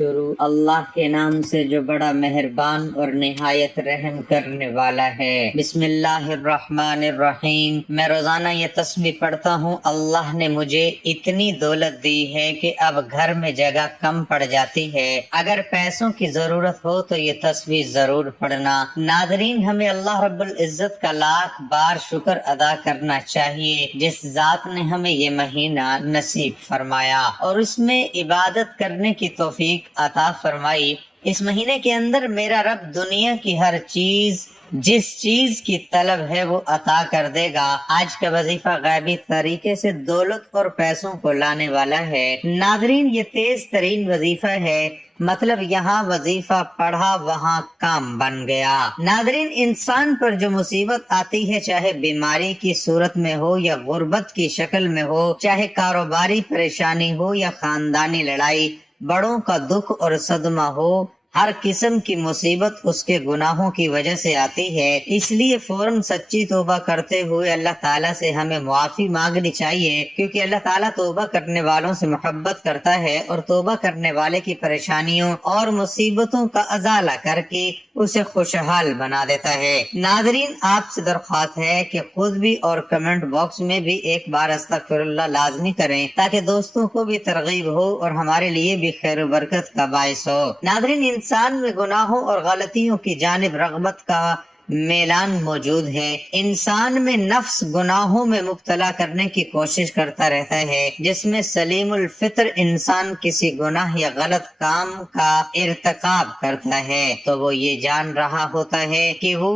شروع اللہ کے نام سے جو بڑا مہربان اور نہایت رحم کرنے والا ہے۔ بسم اللہ الرحمن الرحیم۔ میں روزانہ یہ تسبیح پڑھتا ہوں، اللہ نے مجھے اتنی دولت دی ہے کہ اب گھر میں جگہ کم پڑ جاتی ہے۔ اگر پیسوں کی ضرورت ہو تو یہ تسبیح ضرور پڑھنا۔ ناظرین، ہمیں اللہ رب العزت کا لاکھ بار شکر ادا کرنا چاہیے جس ذات نے ہمیں یہ مہینہ نصیب فرمایا اور اس میں عبادت کرنے کی توفیق عطا فرمائی۔ اس مہینے کے اندر میرا رب دنیا کی ہر چیز جس چیز کی طلب ہے وہ عطا کر دے گا۔ آج کا وظیفہ غیبی طریقے سے دولت اور پیسوں کو لانے والا ہے۔ ناظرین، یہ تیز ترین وظیفہ ہے، مطلب یہاں وظیفہ پڑھا وہاں کام بن گیا۔ ناظرین، انسان پر جو مصیبت آتی ہے، چاہے بیماری کی صورت میں ہو یا غربت کی شکل میں ہو، چاہے کاروباری پریشانی ہو یا خاندانی لڑائی، بڑوں کا دکھ اور صدمہ ہو، ہر قسم کی مصیبت اس کے گناہوں کی وجہ سے آتی ہے۔ اس لیے فوراً سچی توبہ کرتے ہوئے اللہ تعالیٰ سے ہمیں معافی مانگنی چاہیے، کیونکہ اللہ تعالیٰ توبہ کرنے والوں سے محبت کرتا ہے اور توبہ کرنے والے کی پریشانیوں اور مصیبتوں کا ازالہ کر کے اسے خوشحال بنا دیتا ہے۔ ناظرین، آپ سے درخواست ہے کہ خود بھی اور کمنٹ باکس میں بھی ایک بار استغفر اللہ لازمی کریں تاکہ دوستوں کو بھی ترغیب ہو اور ہمارے لیے بھی خیر و برکت کا باعث ہو۔ ناظرین، انسان میں گناہوں اور غلطیوں کی جانب رغبت کا میلان موجود ہے۔ انسان میں نفس گناہوں میں مبتلا کرنے کی کوشش کرتا رہتا ہے، جس میں سلیم الفطر انسان کسی گناہ یا غلط کام کا ارتکاب کرتا ہے تو وہ یہ جان رہا ہوتا ہے کہ وہ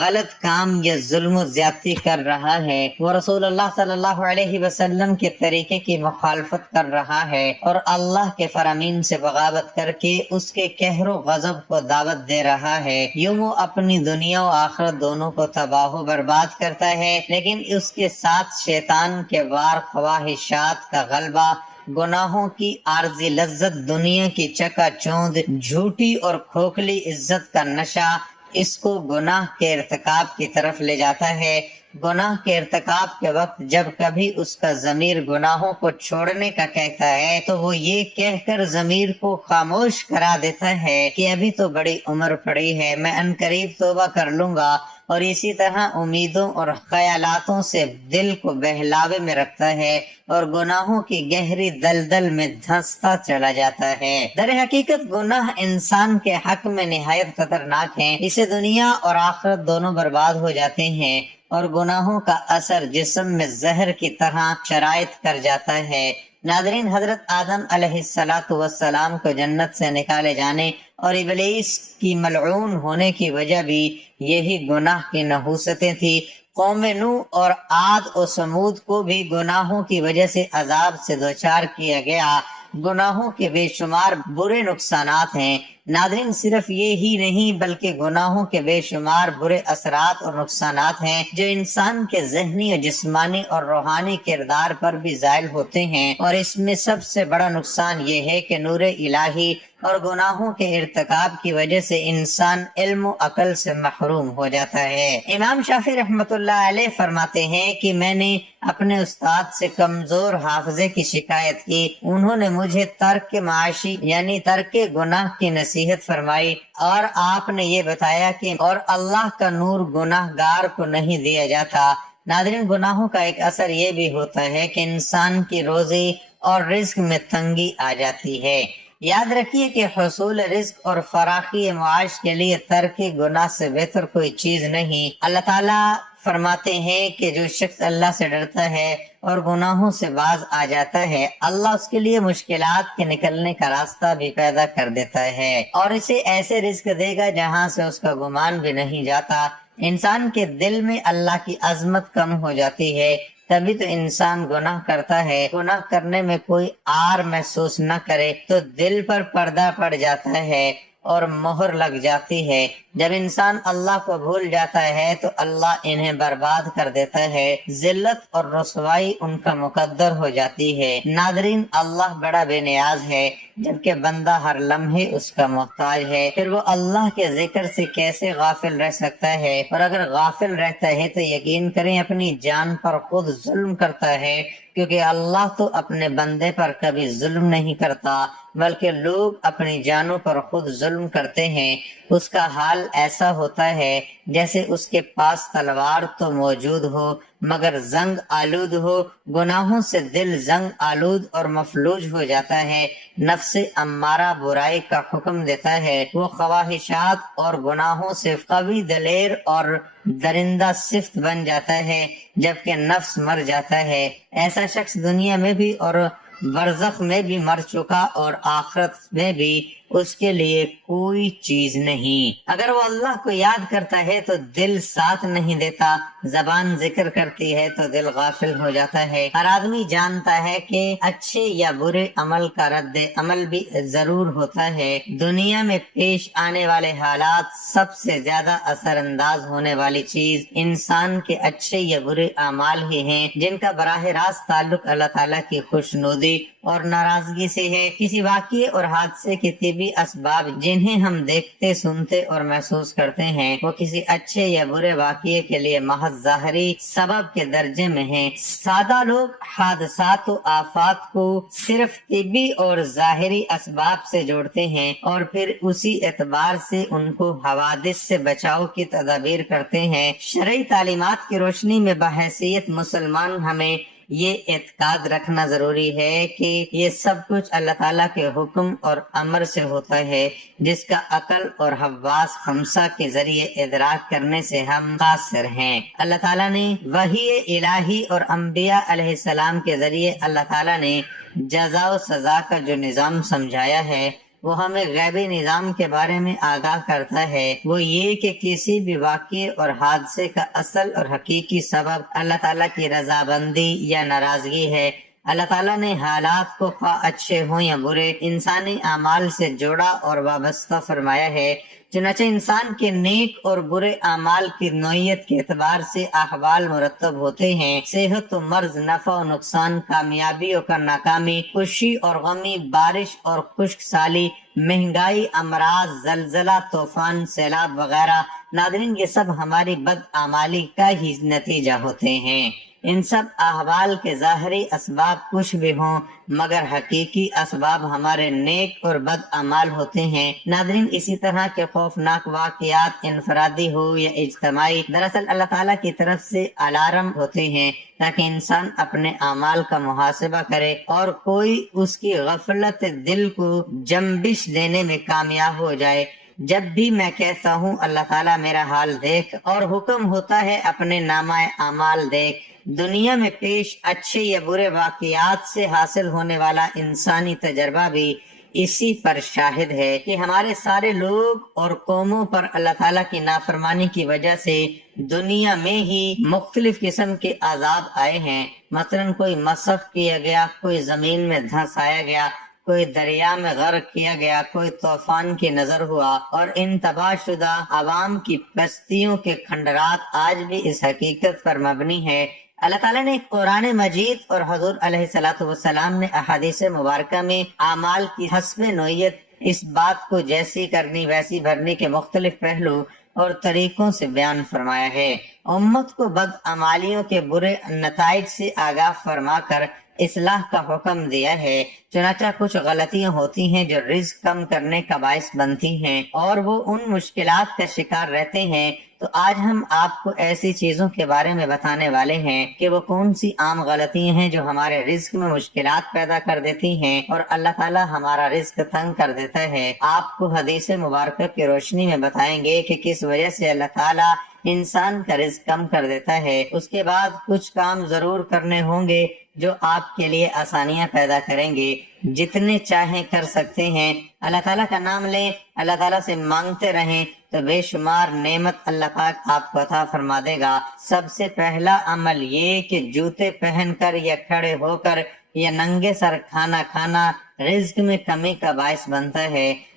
غلط کام یا ظلم و زیادتی کر رہا ہے، وہ رسول اللہ صلی اللہ علیہ وسلم کے طریقے کی مخالفت کر رہا ہے اور اللہ کے فرامین سے بغاوت کر کے اس کے قہر و غضب کو دعوت دے رہا ہے۔ یوں وہ اپنی دنیا و آخرت دونوں کو تباہ و برباد کرتا ہے، لیکن اس کے ساتھ شیطان کے وار خواہشات کا غلبہ، گناہوں کی عارضی لذت، دنیا کی چکا چوند، جھوٹی اور کھوکھلی عزت کا نشہ اس کو گناہ کے ارتکاب کی طرف لے جاتا ہے۔ گناہ کے ارتکاب کے وقت جب کبھی اس کا ضمیر گناہوں کو چھوڑنے کا کہتا ہے تو وہ یہ کہہ کر ضمیر کو خاموش کرا دیتا ہے کہ ابھی تو بڑی عمر پڑی ہے، میں عنقریب توبہ کر لوں گا، اور اسی طرح امیدوں اور خیالاتوں سے دل کو بہلاوے میں رکھتا ہے اور گناہوں کی گہری دلدل میں دھنستا چلا جاتا ہے۔ در حقیقت گناہ انسان کے حق میں نہایت خطرناک ہیں، اسے دنیا اور آخرت دونوں برباد ہو جاتے ہیں اور گناہوں کا اثر جسم میں زہر کی طرح شرائط کر جاتا ہے۔ ناظرین، حضرت آدم علیہ السلام کو جنت سے نکالے جانے اور ابلیس کی ملعون ہونے کی وجہ بھی یہی گناہ کی نحوستیں تھی۔ قوم نوح اور عاد و سمود کو بھی گناہوں کی وجہ سے عذاب سے دوچار کیا گیا۔ گناہوں کے بے شمار برے نقصانات ہیں۔ ناظرین، صرف یہ ہی نہیں بلکہ گناہوں کے بے شمار برے اثرات اور نقصانات ہیں جو انسان کے ذہنی اور جسمانی اور روحانی کردار پر بھی زائل ہوتے ہیں، اور اس میں سب سے بڑا نقصان یہ ہے کہ نور الہی اور گناہوں کے ارتکاب کی وجہ سے انسان علم و عقل سے محروم ہو جاتا ہے۔ امام شافعی رحمۃ اللہ علیہ فرماتے ہیں کہ میں نے اپنے استاد سے کمزور حافظے کی شکایت کی، انہوں نے مجھے ترک معاشی یعنی ترک گناہ کی نصیحت فرمائی، اور آپ نے یہ بتایا کہ اور اللہ کا نور گناہ گار کو نہیں دیا جاتا۔ ناظرین، گناہوں کا ایک اثر یہ بھی ہوتا ہے کہ انسان کی روزی اور رزق میں تنگی آ جاتی ہے۔ یاد رکھیے کہ حصول رزق اور فراخی معاش کے لیے ترک گناہ سے بہتر کوئی چیز نہیں۔ اللہ تعالیٰ فرماتے ہیں کہ جو شخص اللہ سے ڈرتا ہے اور گناہوں سے باز آ جاتا ہے، اللہ اس کے لیے مشکلات کے نکلنے کا راستہ بھی پیدا کر دیتا ہے اور اسے ایسے رزق دے گا جہاں سے اس کا گمان بھی نہیں جاتا۔ انسان کے دل میں اللہ کی عظمت کم ہو جاتی ہے، تبھی تو انسان گناہ کرتا ہے۔ گناہ کرنے میں کوئی آر محسوس نہ کرے تو دل پر پردہ پڑ جاتا ہے اور مہر لگ جاتی ہے۔ جب انسان اللہ کو بھول جاتا ہے تو اللہ انہیں برباد کر دیتا ہے، ذلت اور رسوائی ان کا مقدر ہو جاتی ہے۔ ناظرین، اللہ بڑا بے نیاز ہے، جبکہ بندہ ہر لمحے اس کا محتاج ہے، پھر وہ اللہ کے ذکر سے کیسے غافل رہ سکتا ہے؟ اور اگر غافل رہتا ہے تو یقین کریں اپنی جان پر خود ظلم کرتا ہے، کیونکہ اللہ تو اپنے بندے پر کبھی ظلم نہیں کرتا، بلکہ لوگ اپنی جانوں پر خود ظلم کرتے ہیں۔ اس کا حال ایسا ہوتا ہے جیسے اس کے پاس تلوار تو موجود ہو مگر زنگ آلود ہو، گناہوں سے دل زنگ آلود اور مفلوج ہو جاتا ہے۔ نفس امارہ برائی کا حکم دیتا ہے، وہ خواہشات اور گناہوں سے قوی دلیر اور درندہ صفت بن جاتا ہے، جبکہ نفس مر جاتا ہے۔ ایسا شخص دنیا میں بھی اور برزخ میں بھی مر چکا اور آخرت میں بھی اس کے لیے کوئی چیز نہیں۔ اگر وہ اللہ کو یاد کرتا ہے تو دل ساتھ نہیں دیتا، زبان ذکر کرتی ہے تو دل غافل ہو جاتا ہے۔ ہر آدمی جانتا ہے کہ اچھے یا برے عمل کا رد عمل بھی ضرور ہوتا ہے۔ دنیا میں پیش آنے والے حالات سب سے زیادہ اثر انداز ہونے والی چیز انسان کے اچھے یا برے اعمال ہی ہیں، جن کا براہ راست تعلق اللہ تعالیٰ کی خوشنودی اور ناراضگی سے ہے۔ کسی واقعے اور حادثے کے طبی اسباب جنہیں ہم دیکھتے، سنتے اور محسوس کرتے ہیں، وہ کسی اچھے یا برے واقعے کے لیے محض ظاہری سبب کے درجے میں ہیں۔ سادہ لوگ حادثات و آفات کو صرف طبی اور ظاہری اسباب سے جوڑتے ہیں اور پھر اسی اعتبار سے ان کو حوادث سے بچاؤ کی تدابیر کرتے ہیں۔ شرعی تعلیمات کی روشنی میں بحیثیت مسلمان ہمیں یہ اعتقاد رکھنا ضروری ہے کہ یہ سب کچھ اللہ تعالیٰ کے حکم اور امر سے ہوتا ہے، جس کا عقل اور حواس خمسہ کے ذریعے ادراک کرنے سے ہم قاصر ہیں۔ اللہ تعالیٰ نے وحی الہی اور انبیاء علیہ السلام کے ذریعے اللہ تعالیٰ نے جزا و سزا کا جو نظام سمجھایا ہے، وہ ہمیں غیبی نظام کے بارے میں آگاہ کرتا ہے۔ وہ یہ کہ کسی بھی واقعے اور حادثے کا اصل اور حقیقی سبب اللہ تعالیٰ کی رضابندی یا ناراضگی ہے۔ اللہ تعالیٰ نے حالات کو خواہ اچھے ہوں یا برے انسانی اعمال سے جوڑا اور وابستہ فرمایا ہے۔ چنانچہ انسان کے نیک اور برے اعمال کی نوعیت کے اعتبار سے احوال مرتب ہوتے ہیں۔ صحت و مرض، نفع و نقصان، کامیابی اور ناکامی، خوشی اور غمی، بارش اور خشک سالی، مہنگائی، امراض، زلزلہ، طوفان، سیلاب وغیرہ۔ ناظرین، یہ سب ہماری بدعمالی کا ہی نتیجہ ہوتے ہیں۔ ان سب احوال کے ظاہری اسباب کچھ بھی ہوں مگر حقیقی اسباب ہمارے نیک اور بد اعمال ہوتے ہیں۔ ناظرین، اسی طرح کے خوفناک واقعات انفرادی ہو یا اجتماعی، دراصل اللہ تعالیٰ کی طرف سے الارم ہوتے ہیں تاکہ انسان اپنے اعمال کا محاسبہ کرے اور کوئی اس کی غفلت دل کو جنبش دینے میں کامیاب ہو جائے۔ جب بھی میں کہتا ہوں اللہ تعالیٰ میرا حال دیکھ اور حکم ہوتا ہے اپنے نامہ اعمال دیکھ، دنیا میں پیش اچھے یا برے واقعات سے حاصل ہونے والا انسانی تجربہ بھی اسی پر شاہد ہے کہ ہمارے سارے لوگ اور قوموں پر اللہ تعالیٰ کی نافرمانی کی وجہ سے دنیا میں ہی مختلف قسم کے عذاب آئے ہیں۔ مثلا کوئی مسخ کیا گیا، کوئی زمین میں دھنسایا گیا، کوئی دریا میں غرق کیا گیا، کوئی طوفان کی نظر ہوا، اور ان تباہ شدہ عوام کی بستیوں کے کھنڈرات آج بھی اس حقیقت پر مبنی ہے۔ اللہ تعالیٰ نے قرآن مجید اور حضور علیہ السلام نے احادیث مبارکہ میں اعمال کی حسب نوعیت اس بات کو جیسی کرنی ویسی بھرنے کے مختلف پہلو اور طریقوں سے بیان فرمایا ہے۔ امت کو بدعمالیوں کے برے نتائج سے آگاہ فرما کر اصلاح کا حکم دیا ہے۔ چنانچہ کچھ غلطیاں ہوتی ہیں جو رزق کم کرنے کا باعث بنتی ہیں اور وہ ان مشکلات کا شکار رہتے ہیں، تو آج ہم آپ کو ایسی چیزوں کے بارے میں بتانے والے ہیں کہ وہ کون سی عام غلطیاں ہیں جو ہمارے رزق میں مشکلات پیدا کر دیتی ہیں اور اللہ تعالیٰ ہمارا رزق تنگ کر دیتا ہے۔ آپ کو حدیث مبارکہ کی روشنی میں بتائیں گے کہ کس وجہ سے اللہ تعالیٰ انسان کا رزق کم کر دیتا ہے۔ اس کے بعد کچھ کام ضرور کرنے ہوں گے جو آپ کے لیے آسانیاں پیدا کریں گے۔ جتنے چاہیں کر سکتے ہیں، اللہ تعالیٰ کا نام لیں، اللہ تعالیٰ سے مانگتے رہیں تو بے شمار نعمت اللہ پاک آپ کو عطا فرما دے گا۔ سب سے پہلا عمل یہ کہ جوتے پہن کر یا کھڑے ہو کر یا ننگے سر کھانا کھانا رزق میں کمی کا باعث بنتا ہے۔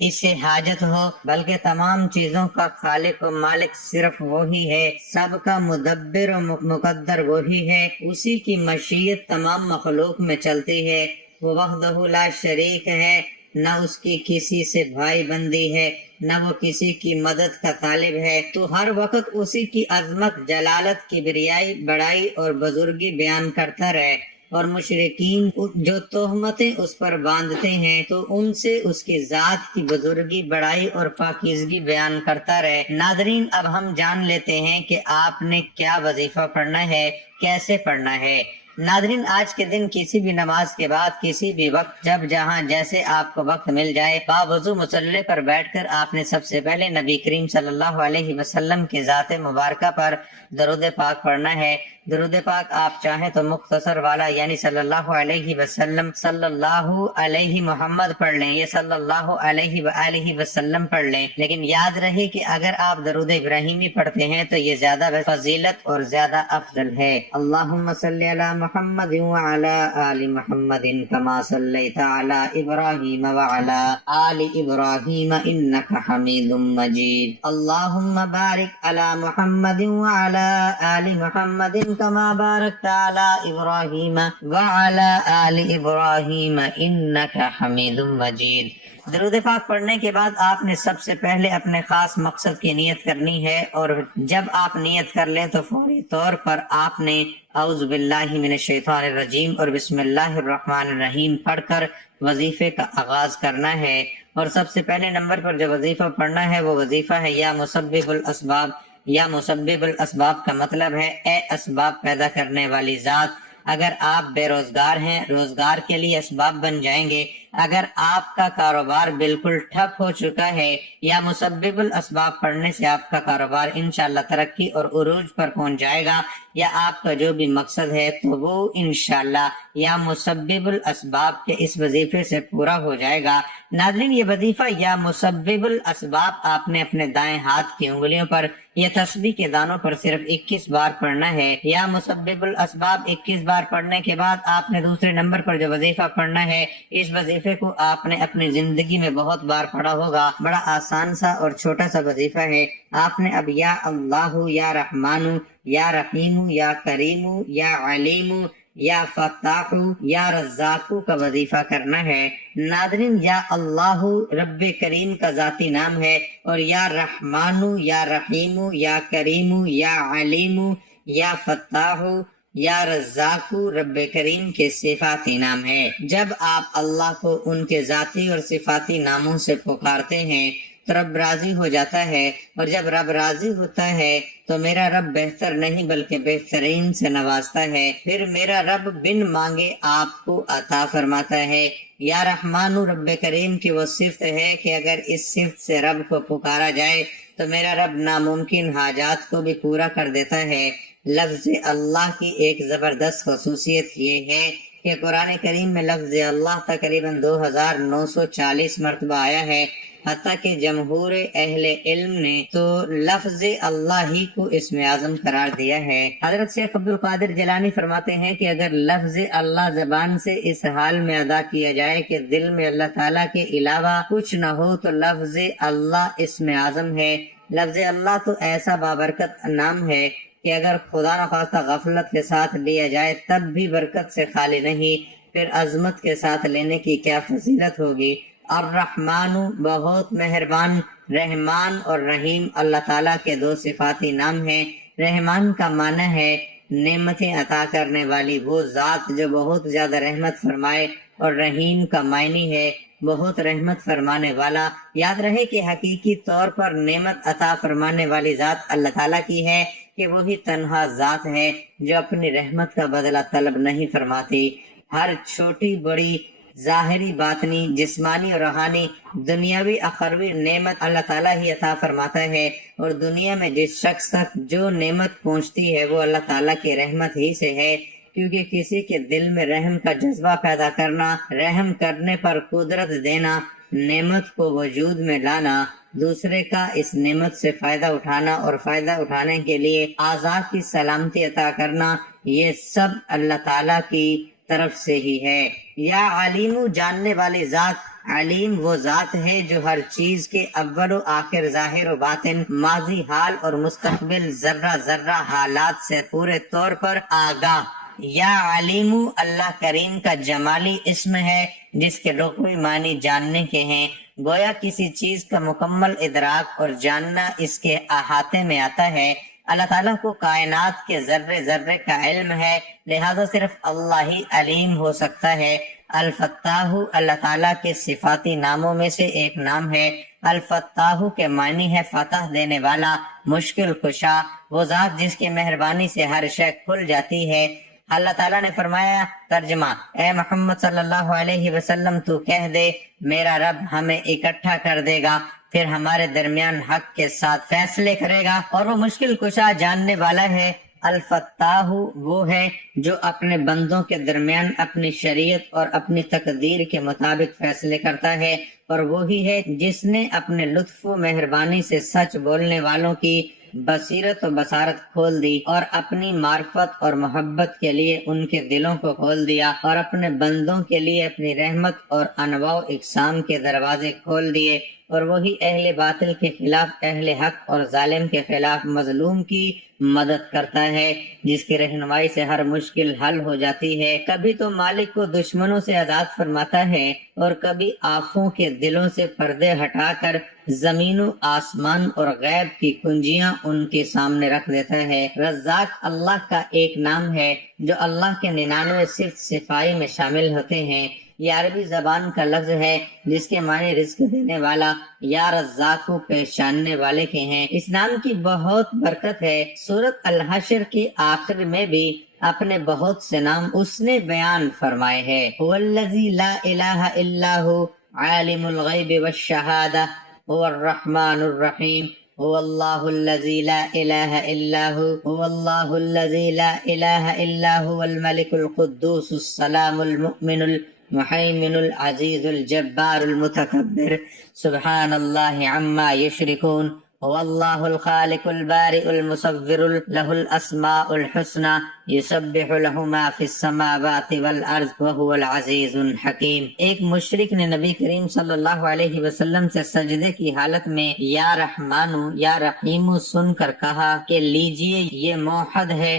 اسے حاجت ہو، بلکہ تمام چیزوں کا خالق و مالک صرف وہی ہے، سب کا مدبر و مقدر وہی ہے، اسی کی مشیت تمام مخلوق میں چلتی ہے، وہ وحدہ لا شریک ہے، نہ اس کی کسی سے بھائی بندی ہے، نہ وہ کسی کی مدد کا طالب ہے، تو ہر وقت اسی کی عظمت، جلالت، کبریائی، بڑائی اور بزرگی بیان کرتا رہے، اور مشرکین جو تہمتیں اس پر باندھتے ہیں تو ان سے اس کی ذات کی بزرگی، بڑائی اور پاکیزگی بیان کرتا رہے۔ ناظرین، اب ہم جان لیتے ہیں کہ آپ نے کیا وظیفہ پڑھنا ہے، کیسے پڑھنا ہے۔ ناظرین، آج کے دن کسی بھی نماز کے بعد کسی بھی وقت جب جہاں جیسے آپ کو وقت مل جائے، باوضو مصلی پر بیٹھ کر آپ نے سب سے پہلے نبی کریم صلی اللہ علیہ وسلم کی ذات مبارکہ پر درود پاک پڑھنا ہے۔ درود پاک آپ چاہیں تو مختصر والا یعنی صلی اللہ علیہ وسلم، صلی اللہ علیہ محمد پڑھ لیں، یہ صلی اللہ علیہ وآلہ وسلم پڑھ لیں، لیکن یاد رہے کہ اگر آپ درود ابراہیمی پڑھتے ہیں تو یہ زیادہ فضیلت اور زیادہ افضل ہے۔ اللہم صلی علی محمد وعلی آل محمد کما صلیت علی ابراہیم وعلی آل ابراہیم انک حمید مجید۔ اللہم بارک علی محمد وعلی آل محمد کما بارکت علی ابراہیم وعلی آل ابراہیم انک حمید مجید۔ درود پاک پڑھنے کے بعد آپ نے سب سے پہلے اپنے خاص مقصد کی نیت کرنی ہے، اور جب آپ نیت کر لیں تو فوری طور پر آپ نے اعوذ باللہ من الشیطان الرجیم اور بسم اللہ الرحمن الرحیم پڑھ کر وظیفے کا آغاز کرنا ہے۔ اور سب سے پہلے نمبر پر جو وظیفہ پڑھنا ہے وہ وظیفہ ہے یا مسبب الاسباب۔ یا مسبب الاسباب کا مطلب ہے اے اسباب پیدا کرنے والی ذات، اگر آپ بے روزگار ہیں، روزگار کے لیے اسباب بن جائیں گے، اگر آپ کا کاروبار بالکل ٹھپ ہو چکا ہے، یا مسبب الاسباب پڑھنے سے آپ کا کاروبار انشاءاللہ ترقی اور عروج پر پہنچ جائے گا، یا آپ کا جو بھی مقصد ہے تو وہ انشاءاللہ یا مسبب الاسباب کے اس وظیفے سے پورا ہو جائے گا۔ ناظرین، یہ وظیفہ یا مسبب الاسباب آپ نے اپنے دائیں ہاتھ کی انگلیوں پر یا تسبیح کے دانوں پر صرف 21 بار پڑھنا ہے۔ یا مسبب الاسباب 21 بار پڑھنے کے بعد آپ نے دوسرے نمبر پر جو وظیفہ پڑھنا ہے، اس وظیفے کو آپ نے اپنی زندگی میں بہت بار پڑھا ہوگا، بڑا آسان سا اور چھوٹا سا وظیفہ ہے۔ آپ نے اب یا اللہ، یا رحمان، یا رحیم، یا کریم، یا علیم، یا فتاح، یا رزاق کا وظیفہ کرنا ہے۔ ناظرین، یا اللہ رب کریم کا ذاتی نام ہے، اور یا رحمان، یا رحیم، یا کریم، یا علیم، یا فتاح، یا رزاق رب کریم کے صفاتی نام ہے۔ جب آپ اللہ کو ان کے ذاتی اور صفاتی ناموں سے پکارتے ہیں تو رب راضی ہو جاتا ہے، اور جب رب راضی ہوتا ہے تو میرا رب بہتر نہیں بلکہ بہترین سے نوازتا ہے، پھر میرا رب بن مانگے آپ کو عطا فرماتا ہے۔ یا رحمان رب کریم کی وہ صفت ہے کہ اگر اس صفت سے رب کو پکارا جائے تو میرا رب ناممکن حاجات کو بھی پورا کر دیتا ہے۔ لفظ اللہ کی ایک زبردست خصوصیت یہ ہے کہ قرآن کریم میں لفظ اللہ تقریباً 2940 مرتبہ آیا ہے، حتیٰ کہ جمہور اہل علم نے تو لفظ اللہ ہی کو اسم اعظم قرار دیا ہے۔ حضرت شیخ عبد القادر جیلانی فرماتے ہیں کہ اگر لفظ اللہ زبان سے اس حال میں ادا کیا جائے کہ دل میں اللہ تعالیٰ کے علاوہ کچھ نہ ہو تو لفظ اللہ اسم اعظم ہے۔ لفظ اللہ تو ایسا بابرکت نام ہے کہ اگر خدا نخواستہ غفلت کے ساتھ لیا جائے تب بھی برکت سے خالی نہیں، پھر عظمت کے ساتھ لینے کی کیا فضیلت ہوگی۔ الرحمن بہت مہربان، رحمان اور رحیم اللہ تعالیٰ کے دو صفاتی نام ہیں۔ رحمان کا معنی ہے نعمتیں عطا کرنے والی وہ ذات جو بہت زیادہ رحمت فرمائے، اور رحیم کا معنی ہے بہت رحمت فرمانے والا۔ یاد رہے کہ حقیقی طور پر نعمت عطا فرمانے والی ذات اللہ تعالیٰ کی ہے، کہ وہی تنہا ذات ہے جو اپنی رحمت کا بدلہ طلب نہیں فرماتی۔ ہر چھوٹی بڑی ظاہری، باطنی، جسمانی اور روحانی، دنیاوی اخروی نعمت اللہ تعالیٰ ہی عطا فرماتا ہے، اور دنیا میں جس شخص تک جو نعمت پہنچتی ہے وہ اللہ تعالیٰ کی رحمت ہی سے ہے، کیونکہ کسی کے دل میں رحم کا جذبہ پیدا کرنا، رحم کرنے پر قدرت دینا، نعمت کو وجود میں لانا، دوسرے کا اس نعمت سے فائدہ اٹھانا اور فائدہ اٹھانے کے لیے اعضاء کی سلامتی عطا کرنا، یہ سب اللہ تعالیٰ کی طرف سے ہی ہے۔ یا علیم جاننے والی ذات، علیم وہ ذات ہے جو ہر چیز کے اول و آخر، ظاہر و باطن، ماضی حال اور مستقبل ذرہ ذرہ حالات سے پورے طور پر آگاہ۔ یا علیم اللہ کریم کا جمالی اسم ہے جس کے لغوی معنی جاننے کے ہیں، گویا کسی چیز کا مکمل ادراک اور جاننا اس کے احاطے میں آتا ہے۔ اللہ تعالیٰ کو کائنات کے ذرے ذرے کا علم ہے، لہذا صرف اللہ ہی علیم ہو سکتا ہے۔ الفتاح اللہ تعالیٰ کے صفاتی ناموں میں سے ایک نام ہے۔ الفتاح کے معنی ہے فتح دینے والا، مشکل کشا، وہ ذات جس کی مہربانی سے ہر شے کھل جاتی ہے۔ اللہ تعالیٰ نے فرمایا، ترجمہ، اے محمد صلی اللہ علیہ وسلم تو کہہ دے میرا رب ہمیں اکٹھا کر دے گا، پھر ہمارے درمیان حق کے ساتھ فیصلے کرے گا، اور وہ مشکل کشا جاننے والا ہے۔ الفتاح وہ ہے جو اپنے بندوں کے درمیان اپنی شریعت اور اپنی تقدیر کے مطابق فیصلے کرتا ہے، اور وہی ہے جس نے اپنے لطف و مہربانی سے سچ بولنے والوں کی بصیرت و بصارت کھول دی، اور اپنی معرفت اور محبت کے لیے ان کے دلوں کو کھول دیا، اور اپنے بندوں کے لیے اپنی رحمت اور انواع و اقسام کے دروازے کھول دیے، اور وہی اہل باطل کے خلاف اہل حق اور ظالم کے خلاف مظلوم کی مدد کرتا ہے، جس کی رہنمائی سے ہر مشکل حل ہو جاتی ہے۔ کبھی تو مالک کو دشمنوں سے آزاد فرماتا ہے، اور کبھی آنکھوں کے دلوں سے پردے ہٹا کر زمین و آسمان اور غیب کی کنجیاں ان کے سامنے رکھ دیتا ہے۔ رزاق اللہ کا ایک نام ہے جو اللہ کے 99 صفت صفائی میں شامل ہوتے ہیں۔ یہ عربی زبان کا لفظ ہے جس کے معنی رزق دینے والا یا رزاق کو پہچاننے والے کے ہیں۔ اس نام کی بہت برکت ہے۔ سورۃ الحشر کے آخر میں بھی اپنے بہت سے نام اس نے بیان فرمائے ہیں۔ هو الذی لا الہ الا هو عالم الغیب والشہادہ هو الرحمن الرحیم هو اللہ الذی لا الہ الا هو اللہ الذی لا الہ الا هو الملک القدوس السلام المؤمن المحیمن العزیز الجبار المتکبر سبحان اللہ عما یشرکون هو اللہ الخالق البارئ المصور له الاسماء الحسنى یسبح له ما فی السماوات والارض وهو العزیز الحکیم۔ ایک مشرک نے نبی کریم صلی اللہ علیہ وسلم سے سجدے کی حالت میں یا رحمانو یا رحیمو سن کر کہا کہ لیجئے یہ موحد ہے،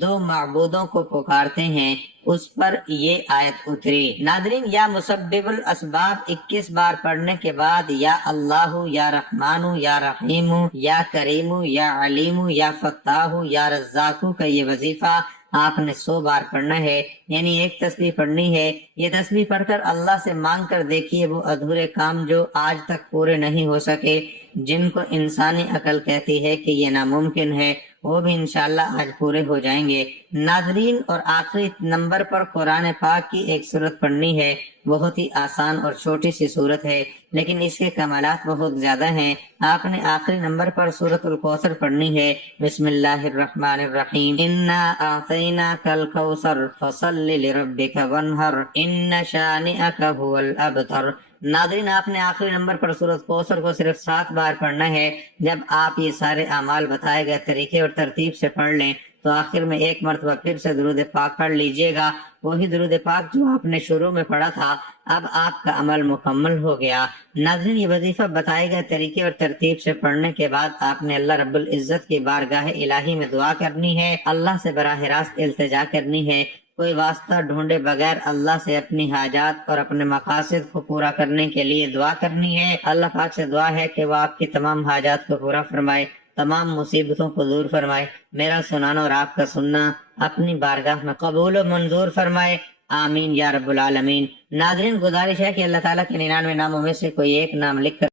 دو معبودوں کو پکارتے ہیں۔ اس پر یہ آیت اتری۔ ناظرین، یا مسبب الاسباب 21 بار پڑھنے کے بعد یا اللہ یا رحمان یا رحیم یا کریم یا علیم یا فتاح یا رزاق کا یہ وظیفہ آپ نے 100 بار پڑھنا ہے، یعنی ایک تسبیح پڑھنی ہے۔ یہ تسبیح پڑھ کر اللہ سے مانگ کر دیکھیے وہ ادھورے کام جو آج تک پورے نہیں ہو سکے، جن کو انسانی عقل کہتی ہے کہ یہ ناممکن ہے، وہ بھی انشاءاللہ آج پورے ہو جائیں گے۔ ناظرین، اور آخری نمبر پر قرآن پاک کی ایک سورت پڑھنی ہے۔ بہت ہی آسان اور چھوٹی سی سورت ہے، لیکن اس کے کمالات بہت زیادہ ہیں۔ آپ نے آخری نمبر پر سورت الکوثر پڑھنی ہے۔ بسم اللہ الرحمن الرحیم، انا اعطیناک الکوثر فصل لربک وانحر ان شانئک ھو الابتر۔ ناظرین، آپ نے آخری نمبر پر سورت کوثر کو صرف 7 بار پڑھنا ہے۔ جب آپ یہ سارے اعمال بتائے گئے طریقے اور ترتیب سے پڑھ لیں تو آخر میں ایک مرتبہ پھر سے درود پاک پڑھ لیجئے گا، وہی درود پاک جو آپ نے شروع میں پڑھا تھا۔ اب آپ کا عمل مکمل ہو گیا۔ ناظرین، یہ وظیفہ بتائے گئے طریقے اور ترتیب سے پڑھنے کے بعد آپ نے اللہ رب العزت کی بارگاہ الہی میں دعا کرنی ہے، اللہ سے براہ راست التجا کرنی ہے، کوئی واسطہ ڈھونڈے بغیر اللہ سے اپنی حاجات اور اپنے مقاصد کو پورا کرنے کے لیے دعا کرنی ہے۔ اللہ پاک سے دعا ہے کہ وہ آپ کی تمام حاجات کو پورا فرمائے، تمام مصیبتوں کو دور فرمائے، میرا سنانا اور آپ کا سننا اپنی بارگاہ میں قبول و منظور فرمائے، آمین یا رب العالمین۔ ناظرین، گزارش ہے کہ اللہ تعالیٰ کے 99 ناموں میں سے کوئی ایک نام لکھ کر